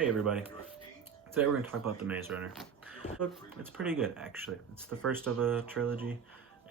Hey everybody, today we're going to talk about The Maze Runner. Look, it's pretty good actually. It's the first of a trilogy.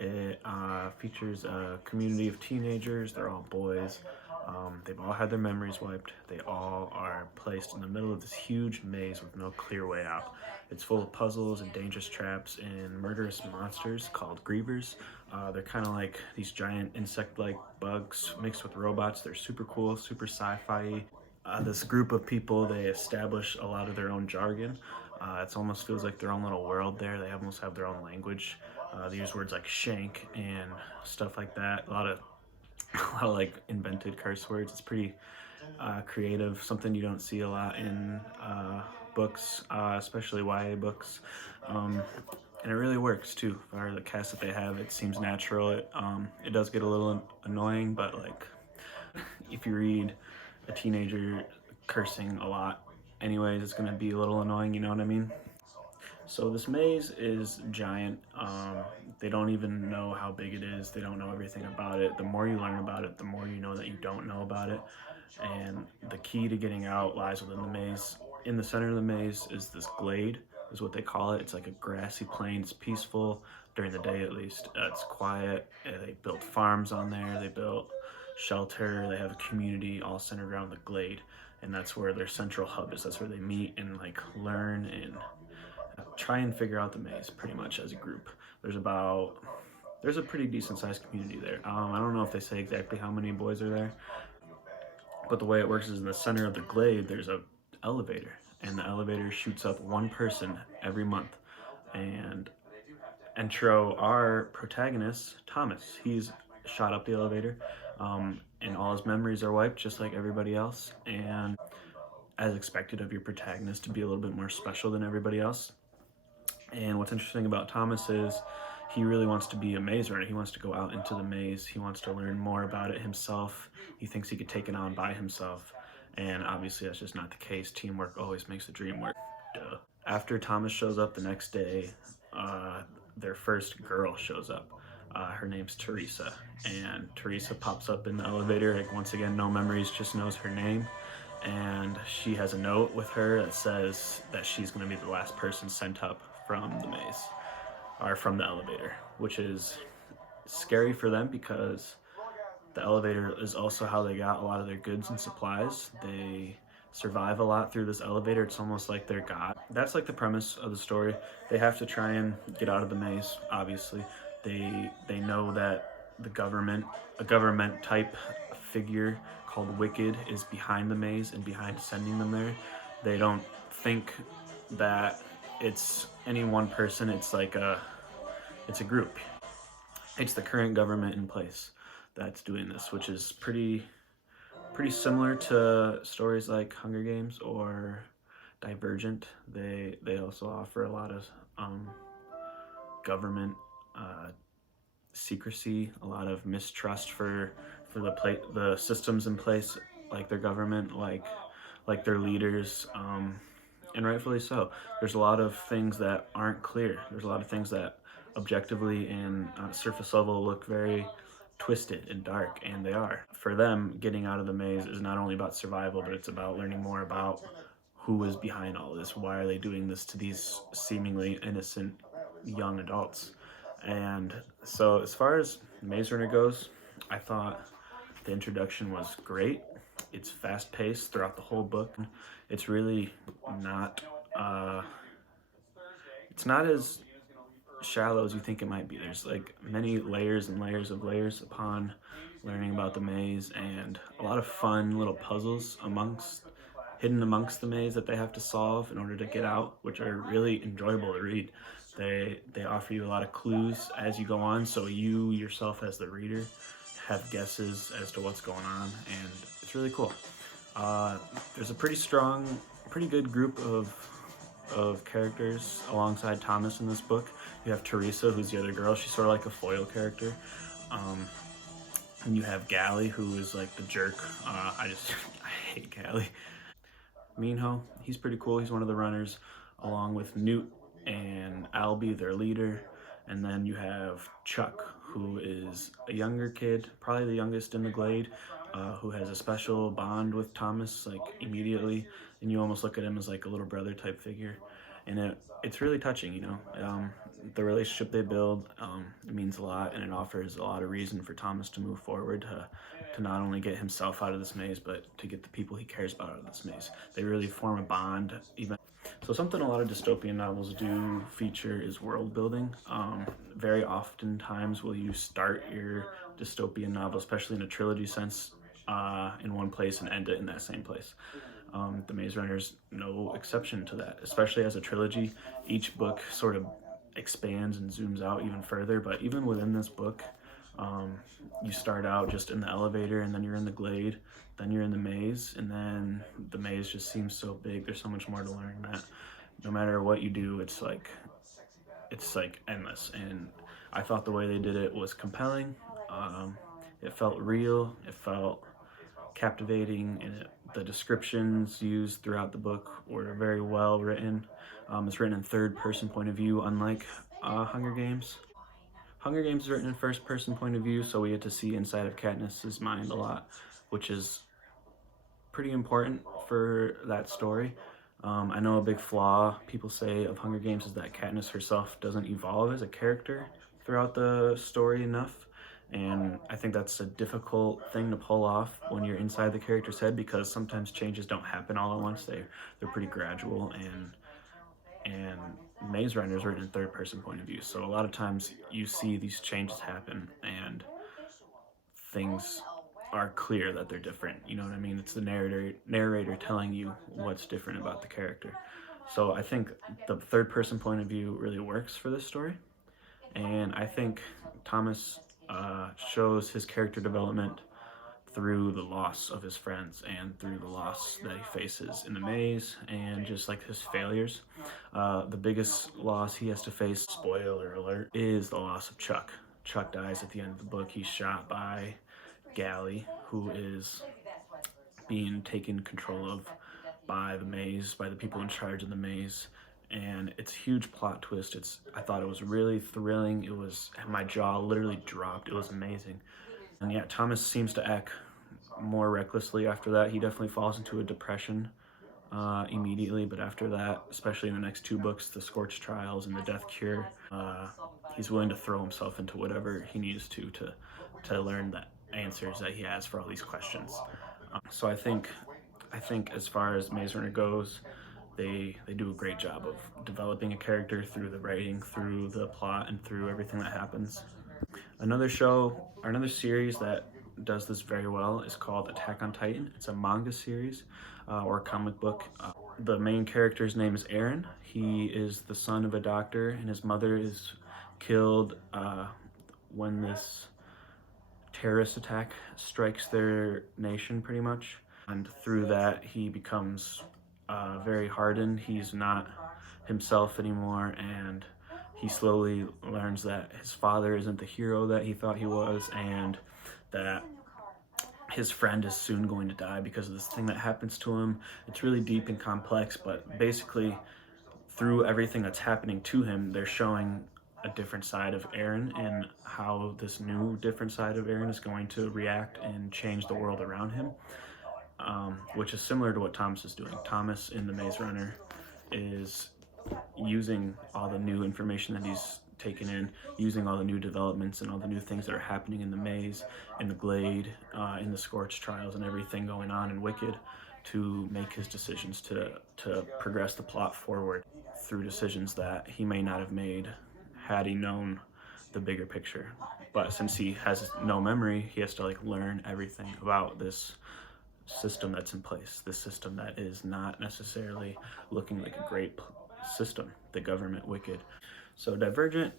It features a community of teenagers. They're all boys. They've all had their memories wiped. They all are placed in the middle of this huge maze with no clear way out. It's full of puzzles and dangerous traps and murderous monsters called Grievers. They're kind of like these giant insect-like bugs mixed with robots. They're super cool, super sci-fi. This group of people, they establish a lot of their own jargon. It almost feels like their own little world there. They almost have their own language. They use words like shank and stuff like that. A lot of like invented curse words. It's pretty creative, something you don't see a lot in books, especially YA books. And it really works too. For the cast that they have, it seems natural. It does get a little annoying, but like if you read a teenager cursing a lot anyways, it's gonna be a little annoying, you know what I mean? So this maze is giant. They don't even know how big it is. They don't know everything about it. The more you learn about it, the more you know that you don't know about it. And the key to getting out lies within the maze. In the center of the maze is this glade, is what they call it. It's like a grassy plain. It's peaceful during the day, at least. It's quiet. They built farms on there. They built shelter. They have a community all centered around the glade, and that's where their central hub is. That's where they meet and like learn and try and figure out the maze pretty much as a group. There's a pretty decent sized community there. I don't know if they say exactly how many boys are there, but the way it works is in the center of the glade there's a elevator, and the elevator shoots up one person every month. And intro our protagonist Thomas, he's shot up the elevator, and all his memories are wiped just like everybody else. And as expected of your protagonist to be a little bit more special than everybody else. And what's interesting about Thomas is he really wants to be a maze runner. He wants to go out into the maze. He wants to learn more about it himself. He thinks he could take it on by himself. And obviously that's just not the case. Teamwork always makes the dream work. Duh. After Thomas shows up the next day, their first girl shows up. Her name's Teresa. And Teresa pops up in the elevator. Like, once again, no memories, just knows her name. And she has a note with her that says that she's going to be the last person sent up from the maze, or from the elevator, which is scary for them because the elevator is also how they got a lot of their goods and supplies. They survive a lot through this elevator. It's almost like they're God. That's like the premise of the story. They have to try and get out of the maze, obviously. They know that a government type figure called Wicked is behind the maze and behind sending them there. They don't think that it's any one person. It's a group. It's the current government in place that's doing this, which is pretty similar to stories like Hunger Games or Divergent. They also offer a lot of government secrecy, a lot of mistrust for the systems in place, like their government, like their leaders, and rightfully so. There's a lot of things that aren't clear. There's a lot of things that objectively and on surface level look very twisted and dark, and they are. For them, getting out of the maze is not only about survival, but it's about learning more about who is behind all this. Why are they doing this to these seemingly innocent young adults? And so as far as Maze Runner goes, I thought the introduction was great. It's fast-paced throughout the whole book. It's really not it's not as shallow as you think it might be. There's like many layers and layers of layers upon learning about the maze, and a lot of fun little puzzles hidden amongst the maze that they have to solve in order to get out, which are really enjoyable to read. They offer you a lot of clues as you go on, so you yourself as the reader have guesses as to what's going on, and it's really cool. There's a pretty good group of characters alongside Thomas in this book. You have Teresa, who's the other girl. She's sort of like a foil character. And you have Gally, who is like the jerk. I hate Gally. Minho, he's pretty cool. He's one of the runners, along with Newt and Albie, their leader. And then you have Chuck, who is a younger kid, probably the youngest in the Glade, who has a special bond with Thomas, like immediately, and you almost look at him as like a little brother type figure, and it's really touching, you know. The relationship they build, it means a lot, and it offers a lot of reason for Thomas to move forward, to not only get himself out of this maze, but to get the people he cares about out of this maze. They really form a bond, even. So something a lot of dystopian novels do feature is world building. Very oftentimes will you start your dystopian novel, especially in a trilogy sense, in one place and end it in that same place. The Maze Runner's no exception to that, especially as a trilogy. Each book sort of expands and zooms out even further, but even within this book, you start out just in the elevator, and then you're in the Glade, then you're in the maze, and then the maze just seems so big. There's so much more to learn that no matter what you do, it's like endless. And I thought the way they did it was compelling. It felt real, it felt captivating, and the descriptions used throughout the book were very well written. It's written in third person point of view, unlike Hunger Games. Hunger Games is written in first person point of view, so we get to see inside of Katniss's mind a lot, which is pretty important for that story. I know a big flaw people say of Hunger Games is that Katniss herself doesn't evolve as a character throughout the story enough, and I think that's a difficult thing to pull off when you're inside the character's head, because sometimes changes don't happen all at once. They're pretty gradual, and Maze Runner is written in third person point of view, so a lot of times you see these changes happen and things are clear that they're different. You know what I mean? It's the narrator telling you what's different about the character. So I think the third person point of view really works for this story, and I think Thomas shows his character development through the loss of his friends and through the loss that he faces in the maze, and just like his failures. The biggest loss he has to face, spoiler alert, is the loss of Chuck. Chuck dies at the end of the book. He's shot by Gally, who is being taken control of by the maze, by the people in charge of the maze. And it's a huge plot twist. I thought it was really thrilling. My jaw literally dropped. It was amazing. And yeah, Thomas seems to act more recklessly after that. He definitely falls into a depression immediately, but after that, especially in the next two books, The Scorched Trials and The Death Cure, he's willing to throw himself into whatever he needs to learn the answers that he has for all these questions. So I think as far as Maze Runner goes, they do a great job of developing a character through the writing, through the plot, and through everything that happens. Another series that does this very well is called Attack on Titan. It's a manga series or comic book. The main character's name is Eren. He is the son of a doctor, and his mother is killed when this terrorist attack strikes their nation, pretty much. And through that, he becomes very hardened. He's not himself anymore, and he slowly learns that his father isn't the hero that he thought he was, and that his friend is soon going to die because of this thing that happens to him. It's really deep and complex, but basically through everything that's happening to him, they're showing a different side of Eren, and how this new different side of Eren is going to react and change the world around him, which is similar to what Thomas is doing. Thomas in The Maze Runner is using all the new information that he's taken in, using all the new developments and all the new things that are happening in the maze, in the Glade, in the Scorched Trials, and everything going on in Wicked, to make his decisions to progress the plot forward through decisions that he may not have made had he known the bigger picture. But since he has no memory, he has to learn everything about this system that's in place, this system that is not necessarily looking like a great system, the government Wicked. So Divergent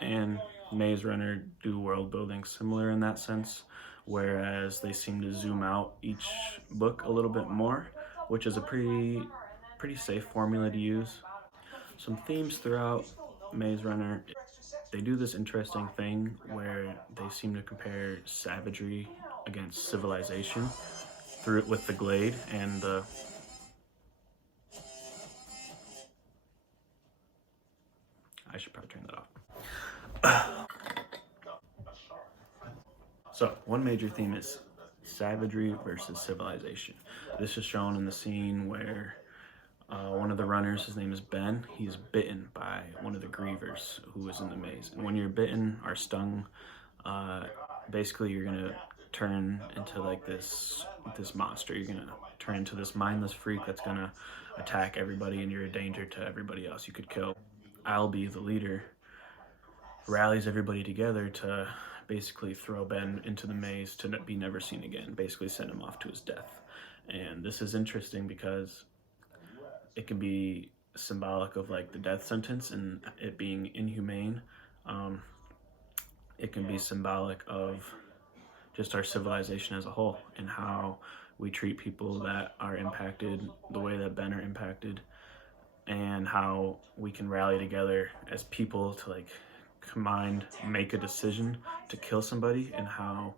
and Maze Runner do world building similar in that sense, whereas they seem to zoom out each book a little bit more, which is a pretty safe formula to use. Some themes throughout Maze Runner: they do this interesting thing where they seem to compare savagery against civilization through it with the Glade and the I should probably turn that off. one major theme is savagery versus civilization. This is shown in the scene where one of the runners, his name is Ben, he's bitten by one of the grievers who is in the maze. And when you're bitten or stung, basically you're gonna turn into like this monster. You're gonna turn into this mindless freak that's gonna attack everybody, and you're a danger to everybody else you could kill. Albie, the leader, rallies everybody together to basically throw Ben into the maze to be never seen again, basically send him off to his death. And this is interesting because it can be symbolic of like the death sentence and it being inhumane. It can be symbolic of just our civilization as a whole and how we treat people that are impacted the way that Ben are impacted, and how we can rally together as people to like combined make a decision to kill somebody, and how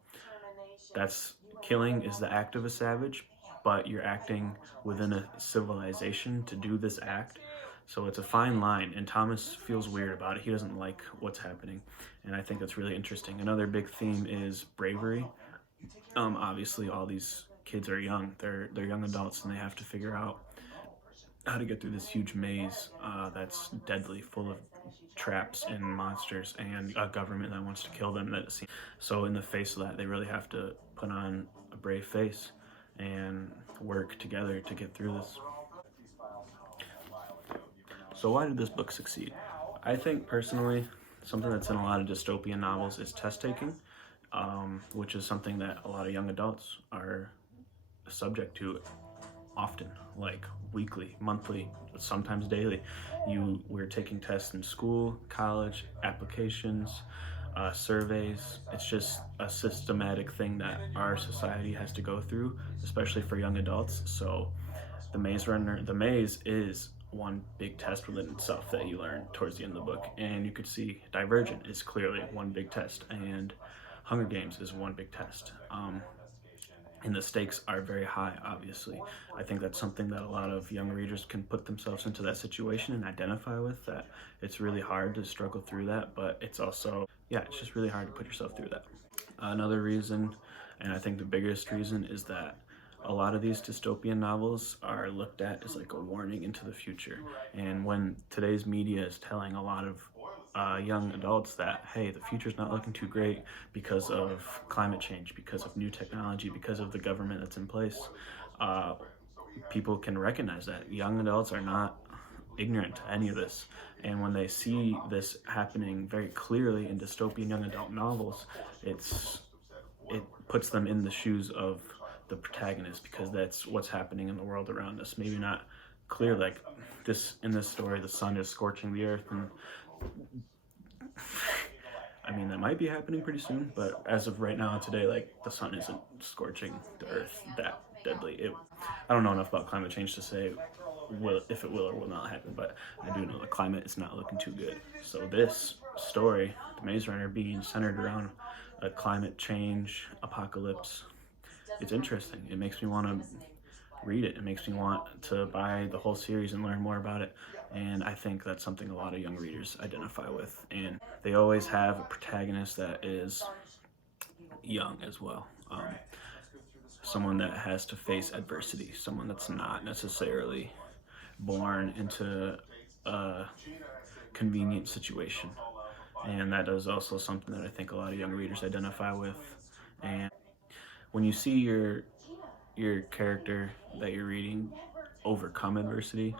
that's killing is the act of a savage, but you're acting within a civilization to do this act. So it's a fine line, and Thomas feels weird about it. He doesn't like what's happening, and I think that's really interesting. Another big theme is bravery. Obviously all these kids are young. They're young adults, and they have to figure out how to get through this huge maze that's deadly, full of traps and monsters and a government that wants to kill them. So in the face of that, they really have to put on a brave face and work together to get through this. So why did this book succeed? I think personally, something that's in a lot of dystopian novels is test taking, which is something that a lot of young adults are subject to often, like weekly, monthly, sometimes daily. We're taking tests in school, college, applications, surveys. It's just a systematic thing that our society has to go through, especially for young adults. So the maze is one big test within itself that you learn towards the end of the book. And you could see Divergent is clearly one big test, and Hunger Games is one big test. And the stakes are very high, obviously. I think that's something that a lot of young readers can put themselves into that situation and identify with, that it's really hard to struggle through that, but it's also, yeah, it's just really hard to put yourself through that. Another reason, and I think the biggest reason, is that a lot of these dystopian novels are looked at as like a warning into the future. And when today's media is telling a lot of young adults that, hey, the future's not looking too great because of climate change, because of new technology, because of the government that's in place, people can recognize that. Young adults are not ignorant to any of this. And when they see this happening very clearly in dystopian young adult novels, it puts them in the shoes of the protagonist, because that's what's happening in the world around us. Maybe not clear, like this in this story, the sun is scorching the earth, and I mean, that might be happening pretty soon, but as of right now, today, like, the sun isn't scorching the earth that deadly. I don't know enough about climate change to say if it will or will not happen, but I do know the climate is not looking too good. So this story, The Maze Runner, being centered around a climate change apocalypse, it's interesting. It makes me want to read it. It makes me want to buy the whole series and learn more about it. And I think that's something a lot of young readers identify with. And they always have a protagonist that is young as well. Someone that has to face adversity, someone that's not necessarily born into a convenient situation. And that is also something that I think a lot of young readers identify with. And when you see your character that you're reading overcome adversity,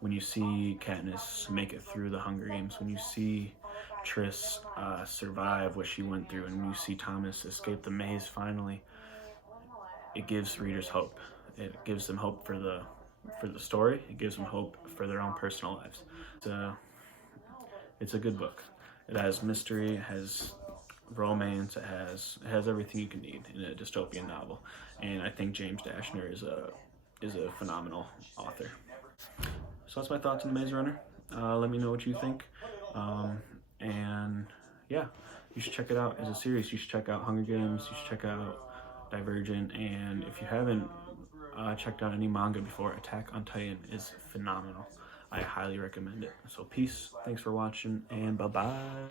when you see Katniss make it through the Hunger Games, when you see Triss survive what she went through, and when you see Thomas escape the maze finally, it gives readers hope. It gives them hope for the story. It gives them hope for their own personal lives. It's a good book. It has mystery, it has romance, it has everything you can need in a dystopian novel. And I think James Dashner is a phenomenal author. So that's my thoughts on The Maze Runner. Let me know what you think. And yeah, you should check it out as a series. You should check out Hunger Games. You should check out Divergent. And if you haven't checked out any manga before, Attack on Titan is phenomenal. I highly recommend it. So peace, thanks for watching, and bye-bye.